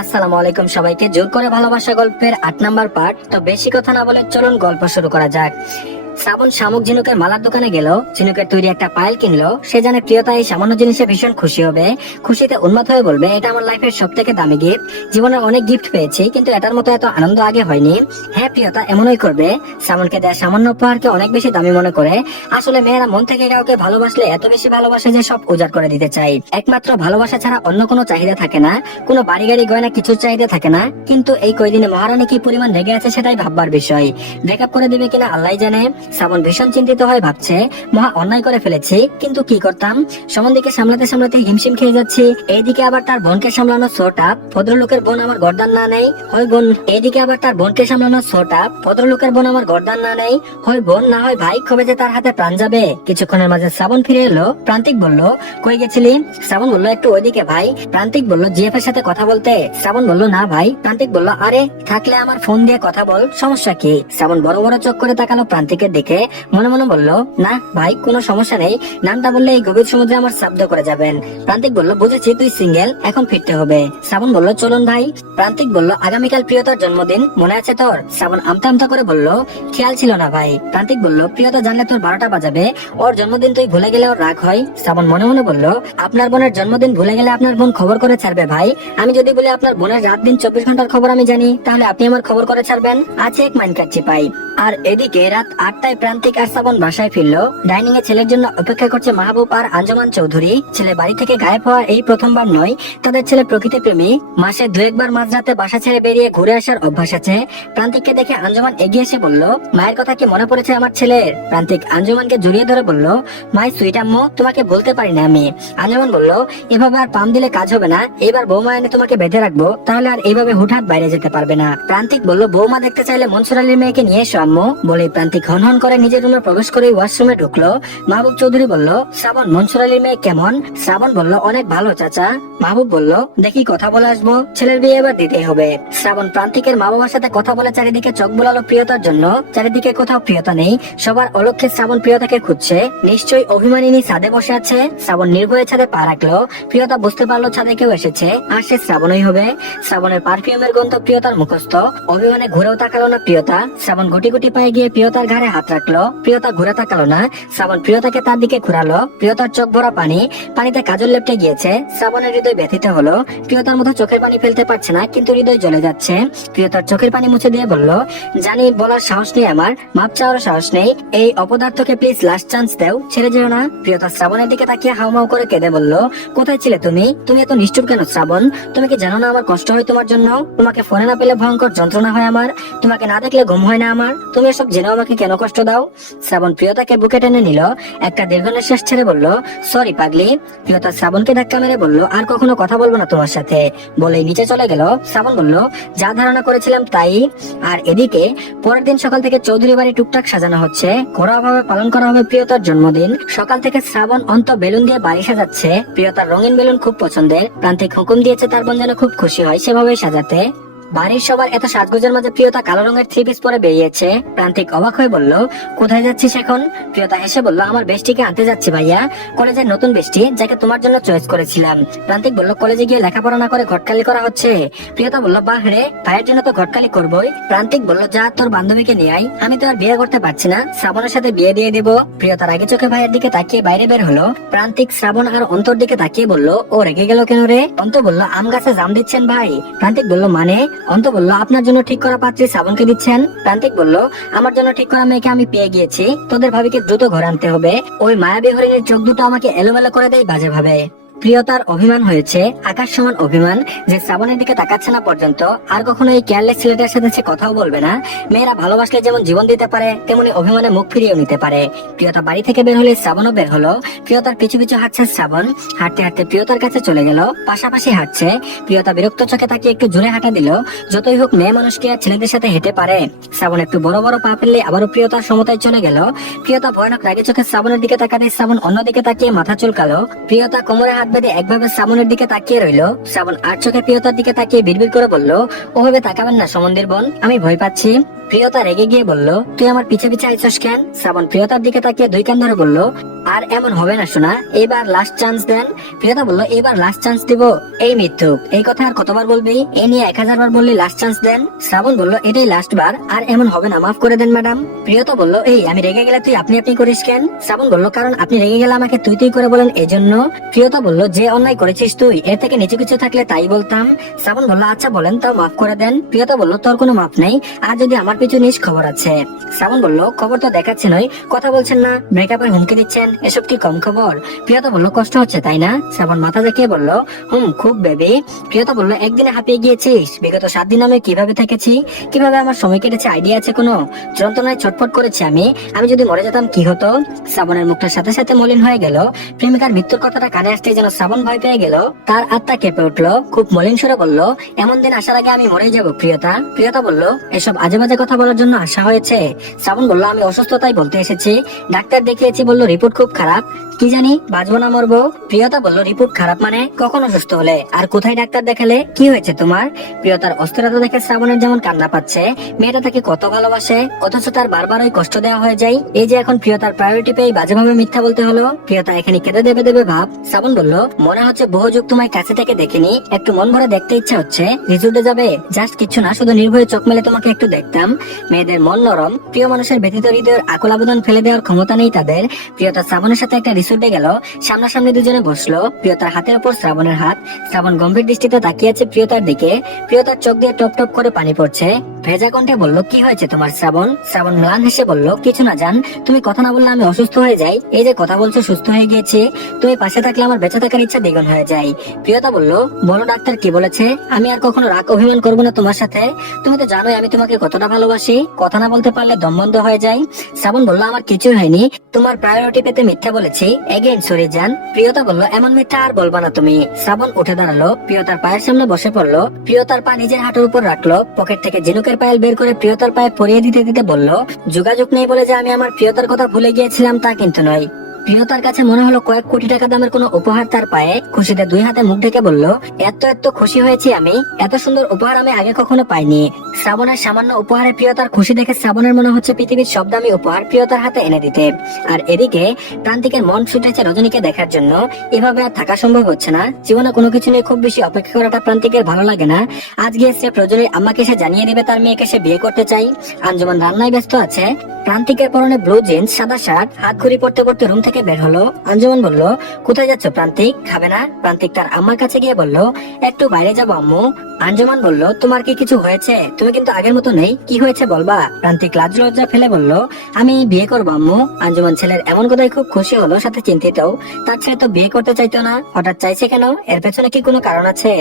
আসসালামু আলাইকুম সবাইকে। জোর করে ভালোবাসা গল্পের ৮ নাম্বার পার্ট। তো বেশি কথা না বলে চলুন গল্প শুরু করা যাক। শ্রাবণ শামুক ঝিনুকের মালার দোকানে গেল, ঝিনুকের তৈরি একটা পায়েল কিনলো। সে জানে প্রিয়তা এই সামান্য জিনিসে ভীষণ খুশি হবে, খুশিতে উন্মাদ হয়ে বলবে, এটা আমার লাইফের সব থেকে দামি গিফট। জীবনে অনেক গিফট পেয়েছি কিন্তু এটার মতো এত আনন্দ আগে হয়নি। হ্যাঁ, প্রিয়তা এমনই করবে। শ্রাবণকে দেয় সামান্য উপহারকে অনেক বেশি দামি মনে করে। আসলে মেয়েরা মন থেকে কাউকে ভালোবাসলে এত বেশি ভালোবাসে যে সব উজাড় করে দিতে চাই। একমাত্র ভালোবাসা ছাড়া অন্য কোনো চাহিদা থাকে না, কোনো বাড়ি গাড়ি গয়না কিছুর চাহিদা থাকে না। কিন্তু এই কয়দিনে মহারানী কি পরিমাণ রেগে আছে সেটাই ভাববার বিষয়। ব্রেকআপ করে দিবে কিনা আল্লাহ জানে। শ্রাবণ ভীষণ চিন্তিত হয়ে ভাবছে, মহা অন্যায় করে ফেলেছি, কিন্তু কি করতাম। সম্বন্ধীকে সামলাতে সামলাতে হিমশিম খেয়ে যাচ্ছি। এইদিকে আবার তার বোনকে সামলানো ছোটা, ভদ্রলোকের বোন আমার গর্দান না নেই হয় বোন। এইদিকে আবার তার বোনকে সামলানো ছোটা, ভদ্রলোকের বোন আমার গর্দান না নেই হয় বোন না হয় ভাই, কবে যে তার হাতে প্রাণ যাবে। কিছুক্ষণের মাঝে শ্রাবণ ফিরে এলো। প্রান্তিক বলল, কই গেছিলি? শ্রাবণ বলল, একটু ওইদিকে ভাই। প্রান্তিক বলল, জিএফ এর সাথে কথা বলতে? শ্রাবণ বলল, না ভাই। প্রান্তিক বলল, আরে থাকলে আমার ফোন দিয়ে কথা বল, সমস্যা কি? শ্রাবণ বড় বড় চোখ করে তাকালো প্রান্তিকের দিকে, মনে মনে বলল, না ভাই কোনো সমস্যা নেই, নামটা বললে এই গভীর সমুদ্রে আমার শব্দ করে যাবেন। প্রান্তিক বলল, বুঝেছি তুই সিঙ্গেল, এখন ফিরতে হবে। শ্রাবণ বলল, চলুন ভাই। প্রান্তিক বলল, আগামীকাল প্রিয়তার জন্মদিন, মনে আছে তোর? শ্রাবণ আমতা আমতা করে বলল, খেয়াল ছিল না ভাই। প্রান্তিক বলল, প্রিয়তা জানলে তোর 12টা বাজাবে, ওর জন্মদিন তুই ভুলে গেলে ওর রাগ হয়। শ্রাবণ মনে মনে বলল, আপনার বোনের জন্মদিন ভুলে গেলে আপনার বোন খবর করে ছাড়বে ভাই। আমি যদি বলি আপনার বোনের রাত দিন 24 ঘন্টার খবর আমি জানি, তাহলে আপনি আমার খবর করে ছাড়বেন? আছে এক মাইন কাটছি পাই। আর এদিকে রাত 8টায় প্রান্তিক আর শ্রাবণ বাসায় ফিরলো। ডাইনিং এ ছেলের জন্য অপেক্ষা করছে মাহবুব আর আঞ্জুমান চৌধুরী। ছেলে বাড়ি থেকে গায়েব হওয়া এই প্রথমবার নয়। তাদের ছেলে প্রকৃতি প্রেমী, মাসে 2-1 বার মাঝরাতে বাসা ছেড়ে বেরিয়ে ঘুরে আসার অভ্যাস আছে। প্রান্তিককে দেখে আঞ্জুমান এগিয়ে এসে বলল, মায়ের কথা কি মনে পড়েছে আমার ছেলের? প্রান্তিক আঞ্জুমানকে জড়িয়ে ধরে বলল, মাই সুইট আম্মু, তোমাকে বলতে পারি না আমি। আঞ্জুমান বলল, এভাবে আর পাম দিলে কাজ হবে না, এবার বৌমা এনে তোমাকে বেঁধে রাখবো, তাহলে আর এইভাবে হুটহাট বাইরে যেতে পারবে না। প্রান্তিক বলল, বৌমা দেখতে চাইলে মনসুর আলীর মেয়েকে নিয়ে এসো আম্মু। বলে প্রান্তিক হনহন করে নিজের রুমে প্রবেশ করে ওয়াশরুমে ঢুকলো। মাহবুব চৌধুরী বলল, শ্রাবণ মনসুর আলীর মেয়ে কেমন? শ্রাবণ বলল, অনেক ভালো চাচা। মাহবুব বলল, দেখি কথা বলে আসবো, ছেলের বিয়ে এবার দিতেই হবে। শ্রাবণ প্রান্তিকের মা বাবার সাথে কথা বলে চারিদিকে চোখ বোলালো প্রিয়তার জন্য। চারিদিকে কোথাও প্রিয়তা নেই, সবার অলক্ষ্যে শ্রাবণ প্রিয়তাকে খুঁজছে। নিশ্চয়ই অভিমানিনী ছাদে বসে আছে। শ্রাবণ নির্ভয়ে ছাদে পা রাখলো। প্রিয়তা বুঝতে পারলো ছাদে কেউ এসেছে, আর সে শ্রাবণই হবে। শ্রাবণের পারফিউমের গন্ধ প্রিয়তার মুখস্থ। অভিমানে ঘুরেও তাকালো না প্রিয়তা। শ্রাবণ গুটি গুটি পায়ে গিয়ে প্রিয়তার ঘাড়ে হাত রাখলো। প্রিয়তা ঘুরে তাকালো না। শ্রাবণ প্রিয়তাকে তার দিকে ঘুরালো। প্রিয়তার চোখ ভরা পানি, পানিতে কাজল লেপটে গিয়েছে। শ্রাবণের হৃদয় ব্যথিত হলো। প্রিয়তার মতো চোখের পানি ফেলতে পারছে না, কিন্তু হৃদয় জ্বলে যাচ্ছে। প্রিয়তার চোখের পানি মুছে দিয়ে বলল, জানি বলার সাহস নেই আমার, মাপ চাওয়ারও সাহস নেই, এই অপদার্থকে প্লিজ লাস্ট চান্স দাও, ছেড়ে যেও না। প্রিয়তা শ্রাবণের দিকে তাকিয়ে হাউমাউ করে কেঁদে বলল, কোথায় ছিলে তুমি? তুমি এত নিষ্ঠুর কেন শ্রাবণ? তুমি কি জানো না আমার কষ্ট হয় তোমার জন্য? তোমাকে ফোনে না পেলে ভয়ঙ্কর যন্ত্রণা হয় আমার, তোমাকে না দেখলে ঘুম হয় না আমার, তুমি এসব জেনে আমাকে কেন কষ্ট দাও? শ্রাবণ প্রিয়তাকে বুকে টেনে নিল। একটা দীর্ঘ নিঃশ্বাস ছেড়ে বলল, সরি পাগলি। প্রিয়তা শ্রাবণকে ধাক্কা মেরে বলল, আর কখনো কথা বলবো না তোমার সাথে, বলেই নিচে চলে গেল। শ্রাবণ বলল, যা ধারণা করেছিলাম তাই। আর এদিকে পরের দিন সকাল থেকে চৌধুরী বাড়ি টুকটাক সাজানো হচ্ছে। ঘরোয়াভাবে পালন করা হবে প্রিয়তার জন্মদিন। সকাল থেকে শ্রাবণ অন্ত বেলুন দিয়ে বাড়ি সাজাচ্ছে। প্রিয়তার রঙিন বেলুন খুব পছন্দের। প্রান্তিক হুকুম দিয়েছে তার বোন যেন খুব খুশি হয় সেভাবেই সাজাতে। বাড়ির সবার এত সাজগোজের মাঝে প্রিয়তা কালো রঙের 3 পিস পরে বেরিয়েছে। প্রান্তিক অবাক হয়ে বলল, কোথায় যাচ্ছিস এখন? প্রিয়তা হেসে বলল, আমার বেস্টিকে আনতে যাচ্ছি ভাইয়া, কলেজের নতুন বেস্টি, যাকে তোমার জন্য চয়েস করেছিলাম। প্রান্তিক বলল, কলেজে গিয়ে লেখাপড়া না করে ঘটকালি করা হচ্ছে? প্রিয়তা বলল, বাহ রে, ভাইয়ের জন্য তো ঘটকালি করবোই। প্রান্তিক বলল, যা তোর বান্ধবীকে নিয়ে আয়, আমি তো আর বিয়ে করতে পারছি না, শ্রাবণের সাথে বিয়ে দিয়ে দেব। প্রিয়তার আগে চোখে ভাইয়ের দিকে তাকিয়ে বাইরে বের হলো। প্রান্তিক শ্রাবণ আর অন্তর দিকে তাকিয়ে বলল, ও রেগে গেল কেন রে? অন্ত বলল, আম গাছে জাম দিচ্ছেন ভাই। প্রান্তিক বলল, মানে? অন্ত বলল, আপনার জন্য ঠিক করা পাত্রী শ্রাবণকে দিচ্ছেন। প্রান্তিক বলল, আমার জন্য ঠিক করা মেয়েকে আমি পেয়ে গিয়েছি, তোদের ভাবিকে দ্রুত ঘরে আনতে হবে। ওই মায়াবী হরিণের চোখ দুটো আমাকে এলোমেলো করে দেয় বাজে ভাবে। প্রিয়তার অভিমান হয়েছে, আকাশ সমান অভিমান, যে শ্রাবণের দিকে তাকাচ্ছে না পর্যন্ত। আর কখনো এই কেয়ারলেস ছেলেটার সাথে সে কথাও বলবে না। মেয়েরা ভালোবাসলে যেমন জীবন দিতে পারে, তেমনি অভিমানে মুখ ফিরিয়েও নিতে পারে। প্রিয়তা বাড়ি থেকে বের হলে শ্রাবণও বের হলো। প্রিয়তার পিছু পিছু হাঁটছে শ্রাবণ। হাঁটতে হাঁটতে প্রিয়তার কাছে চলে গেল, পাশাপাশি হাঁটছে। প্রিয়তা বিরক্ত চোখে তাকিয়ে একটু জোরে হাঁটা দিল। যতই হোক মেয়ে মানুষ কি আর ছেলেদের সাথে হেঁটে পারে? শ্রাবণ একটু বড় বড় পা ফেললে আবারও প্রিয়তার সমতায় চলে গেল। প্রিয়তা ভয়ানক রাগে চোখে শ্রাবণের দিকে তাকাতে শ্রাবণ অন্যদিকে তাকিয়ে মাথা চুলকালো। প্রিয়তা কোমরে হাত বেঁধে একভাবে শ্রাবণের দিকে তাকিয়ে রইল। শ্রাবণ আর চোখে প্রিয়তার দিকে তাকিয়ে বিড়বিড় করে বলল, ওভাবে তাকাবেন না সমন্দির বোন, আমি ভয় পাচ্ছি। প্রিয়তা রেগে গিয়ে বলল, তুই আমার পিছে পিছে আইছস কেন? শ্রাবণ প্রিয়তার দিকে তাকিয়ে দুই কান ধরে বলল, আর এমন হবে না শোনা, এবার লাস্ট চান্স দেন। প্রিয়তা বলল, এবার লাস্ট চান্স দিব? এই মিথ্যুক, এই কথা আর কতবার বলবি? এই নিয়ে 1000 বার বললি লাস্ট চান্স দেন। শ্রাবণ বলল, এটাই লাস্ট বার, আর এমন হবে না, মাফ করে দেন ম্যাডাম। প্রিয়তা বলল, এই আমি রেগে গেলে তুই আপনি আপনি করিস কেন? শ্রাবণ বলল, কারণ আপনি রেগে গেলে আমাকে তুই তুই করে বলেন, এই জন্য। প্রিয়তা বলল, যে অন্যায় করেছিস তুই, এর থেকে নিচু কিছু থাকলে তাই বলতাম। শ্রাবণ বলল, আচ্ছা বলেন তো, মাফ করে দেন। প্রিয়তা বলল, তোর কোনো মাফ নেই, আর যদি আমার পিছু নিস খবর আছে। শ্রাবণ বলল, খবর তো দেখাচ্ছে নয়, কথা বলছেন না, ব্রেকআপের হুমকি দিচ্ছেন, এসব কি কম খবর? প্রিয়তা বলল, কষ্ট হচ্ছে তাই না? শ্রাবণ মাথা দেখিয়ে বলল, খুব বেবি। প্রিয়তা বলল, একদিনে হাঁপিয়ে গিয়েছিস? বিগত 7 দিন আমি কিভাবে থেকেছি, কিভাবে আমার সময় কেটেছে, আইডিয়া আছে কোনো? যন্ত্রণায় ছটফট করেছি আমি যদি মরে যেতাম কি হতো? শ্রাবণের মুখটার সাথে সাথে মলিন হয়ে গেল। প্রেমিকার মৃত্যুর কথাটা কানে আসতে যেন শ্রাবণ ভয় পেয়ে গেল, তার আত্মা কেঁপে উঠলো। খুব মলিন সুরে বলল, এমন দিন আসার আগে আমি মরেই যাব প্রিয়তা। প্রিয়তা বলল, এসব আজে বাজে কথা বলার জন্য আসা হয়েছে? শ্রাবণ বলল, আমি অসুস্থতাই বলতে এসেছি, ডাক্তার দেখিয়েছি, বলল রিপোর্ট খুব খারাপ, কি জানি বাঁচবো না মরবো। প্রিয়তা বলল, রিপোর্ট খারাপ মানে? কখন অসুস্থ হলে, আর কোথায় ডাক্তার দেখালে, কি হয়েছে তোমার? প্রিয়তার অস্থিরতা দেখে শ্রাবণের যেমন কান্না পাচ্ছে। মেয়েটা তাকে কত ভালোবাসে, অথচ তার বারবার ওই কষ্ট দেওয়া হয়ে যায়। এই যে এখন প্রিয়তার প্রায়োরিটি পেয়ে বাজেভাবে মিথ্যা বলতে হলো। প্রিয়তা এখানে কেঁদে দেবে দেবে ভাব। শ্রাবণ বলল, মনে হচ্ছে বহু যুগ তোমায় কাছে থেকে দেখিনি, একটু মন ভরে দেখতে ইচ্ছা হচ্ছে, রিজোর্টে যাবে? জাস্ট কিছু না, শুধু নির্ভয়ে চোখ মেলে তোমাকে একটু দেখতাম। মেয়েদের মন নরম, প্রিয় মানুষের ব্যতীত হৃদয়ের আকুল আবেদন ফেলে দেওয়ার ক্ষমতা নেই তাদের। প্রিয়তা শ্রাবণের সাথে একটা রিসোর্টে গেল, সামনাসামনি দুজনে বসলো। প্রিয়তার হাতের উপর শ্রাবণের হাত। শ্রাবণ গম্ভীর দৃষ্টিতে তাকিয়ে আছে প্রিয়তার দিকে। প্রিয়তার চোখ দিয়ে টপ টপ করে পানি পড়ছে। ভেজা কণ্ঠে বলল, কি হয়েছে তোমার শ্রাবণ? শ্রাবণ ম্লান হেসে বলল, কিছু না জান, তুমি কথা না বললে আমি অসুস্থ হয়ে যাই। এই যে কথা বলছো, সুস্থ হয়ে গিয়েছি, তুমি পাশে থাকলে আমার বেঁচে থাকার ইচ্ছা দ্বিগুণ হয়ে যায়। প্রিয়তা বলল, বলো ডাক্তার কি বলেছে? আমি আর কখনো রাগ অভিমান করবো না তোমার সাথে, তুমি তো জানোই আমি তোমাকে কতটা ভালোবাসি, কথা না বলতে পারলে দম বন্ধ হয়ে যায়। শ্রাবণ বলল, আমার কিছুই হয়নি, তোমার প্রায়োরিটি পেতে মিথ্যা বলেছি, এগেইন সরি জান। প্রিয়তা বলল, এমন মিথ্যা আর বলবা না তুমি। শ্রাবণ উঠে দাঁড়ালো, প্রিয়তার পায়ের সামনে বসে পড়লো। প্রিয়তার পা নিজের হাঁটুর উপর রাখলো, পকেট থেকে ঝিনুকের পায়েল বের করে প্রিয়তার পায়ে পরিয়ে দিতে দিতে বলল, যোগাযোগ নেই বলে যে আমি আমার প্রিয়তার কথা ভুলে গিয়েছিলাম তা কিন্তু নয়। প্রিয়তার কাছে মনে হলো কয়েক কোটি টাকা দামের কোনো উপহার তার পায়ে। খুশিতে দুই হাতে মুখ ঢেকে বলল, এত এত খুশি হয়েছি আমি, এত সুন্দর উপহার আমি আগে কখনো পাইনি। শ্রাবণের সামান্য উপহারে প্রিয়তার খুশি দেখে শ্রাবণের মনে হচ্ছে পৃথিবীর সব দামি উপহার প্রিয়তার হাতে এনে দিতে। আর এদিকে প্রান্তিকের মন ছুটেছে রজনীকে দেখার জন্য। এভাবে আর থাকা সম্ভব হচ্ছে না। জীবনে কোনো কিছু নিয়ে খুব বেশি অপেক্ষা করাটা প্রান্তিকের ভালো লাগে না। আজ গিয়ে সে রজনীর আম্মাকে সে জানিয়ে দেবে তার মেয়েকে সে বিয়ে করতে চাই। আঞ্জুমান রান্নায় ব্যস্ত আছে। প্রান্তিকের পরনে ব্লু জিন্স, সাদা শার্ট, হাত ঘড়ি পড়তে পড়তে রুম থেকে বের হলো। আঞ্জুমান বলল, কোথায় যাচ্ছ প্রান্তিক, খাবে না? প্রান্তিক তার আম্মার কাছে গিয়ে বলল, একটু বাইরে যাবো আম্মু। আঞ্জুমান বলল, তোমার কি কিছু হয়েছে? তুমি কিন্তু আগের মতো নেই, কি হয়েছে বলবা? প্রান্তিক লাজ লজ্জা ফেলে বলল, আমি বিয়ে করবো আম্মু। আঞ্জুমান ছেলের এমন কথায় খুব খুশি হলো, সাথে চিন্তিত। তার ছেলে তো বিয়ে করতে চাইতো না, হঠাৎ চাইছে কেন? এর পেছনে কি কোনো কারণ আছে?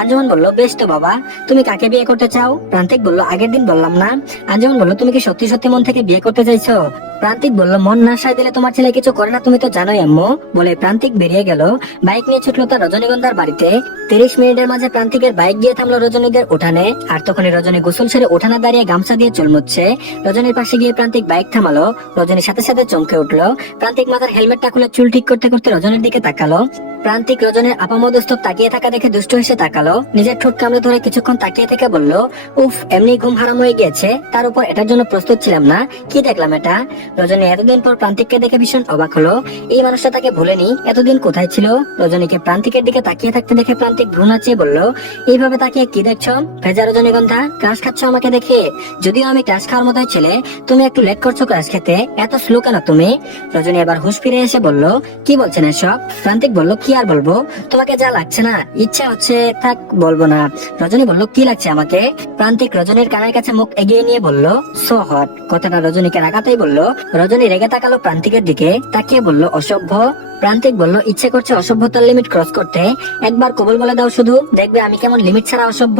আঞ্জুমান বলল, বেশ তো বাবা, তুমি কাকে বিয়ে করতে চাও? প্রান্তিক বলল, আগের দিন বললাম না। আঞ্জুমান বলল, তুমি কি সত্যি সত্যি মন থেকে বিয়ে করতে চাইছো? প্রান্তিক বলল, মন না সায় দিলে তোমার ছেলে কিছু করে না, তুমি তো জানোই আম্মু। বলে প্রান্তিক বেরিয়ে গেল। বাইক নিয়ে ছুটলো তার রজনীগন্ধার বাড়িতে। 30 মিনিটের মাঝে প্রান্তিকের বাইক গিয়ে থামলো রজনীদের উঠানে। আর তখনই রজনী গোসল সেরে উঠানে দাঁড়িয়ে গামছা দিয়ে চুল মুছছে। রজনীর পাশে গিয়ে প্রান্তিক বাইক থামালো। রজনীর সাথে সাথে চমকে উঠলো। প্রান্তিক মাথার হেলমেটটা খুলে চুল ঠিক করতে করতে রজনীর দিকে তাকালো। প্রান্তিক রজনীর আপামদস্তক তাকিয়ে থাকা দেখে দুষ্ট হেসে তাকালো। নিজের ঠোঁট কামড়ে ধরে কিছুক্ষণ তাকিয়ে থেকে বলল, উফ, এমনি ঘুম হারাম হয়ে গিয়েছে, তার উপর এটার জন্য প্রস্তুত ছিলাম না, কি দেখলাম এটা। রজনী এতদিন পর প্রান্তিককে দেখে ভীষণ অবাক হলো। এই মানুষটা তাকে ভুলেনি, এতদিন কোথায় ছিল? রজনীকে প্রান্তিকের দিকে তাকিয়ে থাকতে দেখে প্রান্তিক ভ্রু নাচিয়ে বলল, এইভাবে তাকিয়ে কি দেখছো? ভেজা রজনীগন্ধা, ক্রাশ খাচ্ছ আমাকে দেখে? যদিও আমি ক্রাশ খাওয়ার মতোই ছেলে, তুমি একটু লেট করছো ক্রাশ খেতে, এত স্লো কেন তুমি? রজনী এবার হুঁশ ফিরে এসে বলল, কি বলছেন এসব? প্রান্তিক বলল, কি আর বলবো, তোমাকে যা লাগছে না, ইচ্ছা হচ্ছে, থাক বলবো না। রজনী বলল, কি লাগছে আমাকে? প্রান্তিক রজনীর কানের কাছে মুখ এগিয়ে নিয়ে বলল, সো হট। কথাটা রজনীকে রাগাতেই বলল। রজনী রেগে তাকালো প্রান্তিকের দিকে, তাকিয়ে বলল, অসভ্য। প্রান্তিক বলল, ইচ্ছে করছে অসভ্যতার লিমিট ক্রস করতে, একবার কবল বলে দাও শুধু, দেখবে আমি কেমন লিমিট ছাড়া অসভ্য।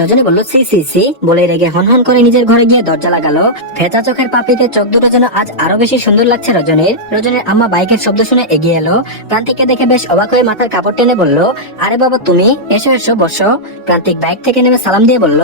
রজনী বলল, সি সি সি বলে রেগে হনহন করে নিজের ঘরে গিয়ে দরজা লাগালো। ভেজা চোখের পাপড়িতে চোখ দুটো যেন আজ আরো বেশি সুন্দর লাগছে রজনীর। রজনীর আম্মা বাইকের শব্দ শুনে এগিয়ে এলো। প্রান্তিককে দেখে বেশ অবাক হয়ে মাথার কাপড় টেনে বলল, আরে বাবা তুমি, এসো এসো বসো। প্রান্তিক বাইক থেকে নেমে সালাম দিয়ে বলল,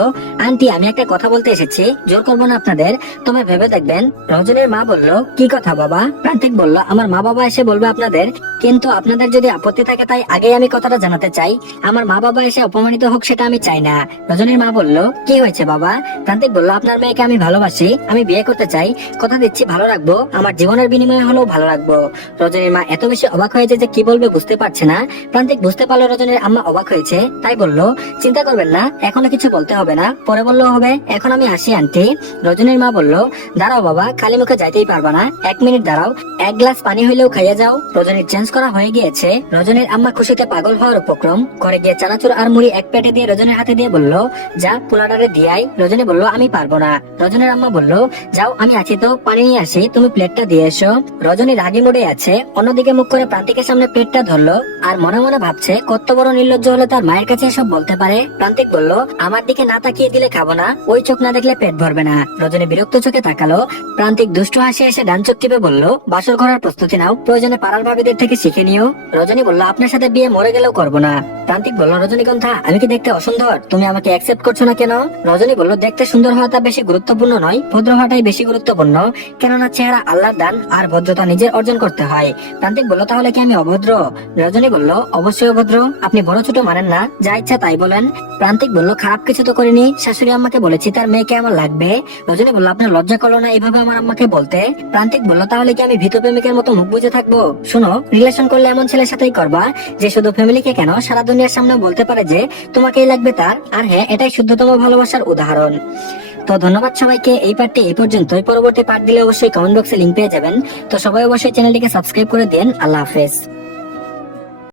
আন্টি আমি একটা কথা বলতে এসেছি, জোর করবো না আপনাদের, তবে ভেবে দেখবেন। রজনীর মা বলল, কি কথা বাবা? প্রান্তিক বলল, আমার মা বাবা এসে বলবে আপনাদের কিন্তু আপনাদের যদি আপত্তি থাকে তাই আগেই আমি কথাটা জানাতে চাই, আমার মা বাবা এসে অপমানিত হোক সেটা আমি চাই না। রজনীর মা বলল, কি হয়েছে বাবা? প্রান্তিক বলল, আপনার মেয়েকে আমি ভালোবাসি, আমি বিয়ে করতে চাই, কথা দিচ্ছি ভালো রাখবো, আমার জীবনের বিনিময়ে হলেও ভালো রাখবো। রজনীর মা এত বেশি অবাক হয়েছে যে কি বলবে বুঝতে পারছে না। প্রান্তিক বুঝতে পারলো রজনীর আম্মা অবাক হয়েছে, তাই বলল, চিন্তা করবেন না, এখনো কিছু বলতে হবে না, পরে বললেও হবে, এখন আমি আসি আন্টি। রজনীর মা বলল, দাঁড়াও বাবা, খালি মুখে যাইতেই পারবা না, 1 মিনিট দাঁড়াও, 1 গ্লাস পানি হইলেও খাইয়ে যাও। রজনীর চেঞ্জ করা হয়ে গিয়েছে। রজনীর আম্মা খুশিতে পাগল হওয়ার উপক্রম করে গিয়ে চানাচুর আর মুড়ি এক প্লেটে দিয়ে রজনীর হাতে দিয়ে বলল, যা পোলাডারে দিয়াই। রজনী বলল, আমি পারবো না। রজনীর আম্মা বলল, যাও আমি আছি তো, পানি নিয়ে আসি, তুমি প্লেটটা দিয়ে এসো। রজনী রাগি মুডে আছে, অন্যদিকে মুখ করে প্রান্তিকের সামনে প্লেটটা ধরলো আর মনে মনে ভাবছে কত বড় নির্লজ্জ হলে তার মায়ের কাছে এসব বলতে পারে। প্রান্তিক বলল, আমার দিকে না তাকিয়ে দিলে খাবো না, ওই চোখ না দেখলে পেট ভরবে না। রজনী বিরক্ত চোখে তাকালো। প্রান্তিক দুষ্টু হাসি এসে ডান চোখ টিপে বলল, বাসর করার প্রস্তুতি নাও, প্রয়োজনে পাড়ার ভাবিদের থেকে শিখে নিও। রজনী বলল, আপনার সাথে বিয়ে মরে গেলেও করবো না। প্রান্তিক বলল, রজনীগন্ধা, আমি কি দেখতে অসুন্দর? তুমি আমাকে অ্যাকসেপ্ট করছো না কেন? রজনী বলল, দেখতে সুন্দর হওয়াটা বেশি গুরুত্বপূর্ণ নয়, ভদ্র হওয়াটাই বেশি গুরুত্বপূর্ণ, কেননা চেহারা আল্লাহর দান আর ভদ্রতা নিজের অর্জন করতে হয়। প্রান্তিক বলল, তাহলে কি আমি অভদ্র? রজনী বলল, অবশ্যই অভদ্র, আপনি বড় ছোট মানেন না, যা ইচ্ছা তাই বলেন। প্রান্তিক বলল, খারাপ কিছু তো করিনি, শাশুড়ি আম্মাকে বলেছি তার মেয়েকে আমার লাগবে। রজনী বলল, আপনার লজ্জা করলো না এভাবে আমার আম্মাকে বলতে? প্রান্তিক বলল, তাহলে কি আমি ভীত প্রেমিকের মতো মুখ বুঝে থাকবো? শোনো, রিলেশন করলে এমন ছেলের সাথেই করবা যে শুধু ফ্যামিলিকে কেন সারা দুনিয়ার সামনে বলতে পারে যে তোমাকেই লাগবে তার। আর হ্যাঁ, এটাই শুদ্ধতম ভালোবাসার উদাহরণ। তো ধন্যবাদ সবাইকে, এই পার্টটি এই পর্যন্তই। পরবর্তী পার্ট দিলে অবশ্যই কমেন্ট বক্সে লিংক পেয়ে যাবেন। তো সবাই অবশ্যই চ্যানেলটিকে সাবস্ক্রাইব করে দিন। আল্লাহ হাফেজ।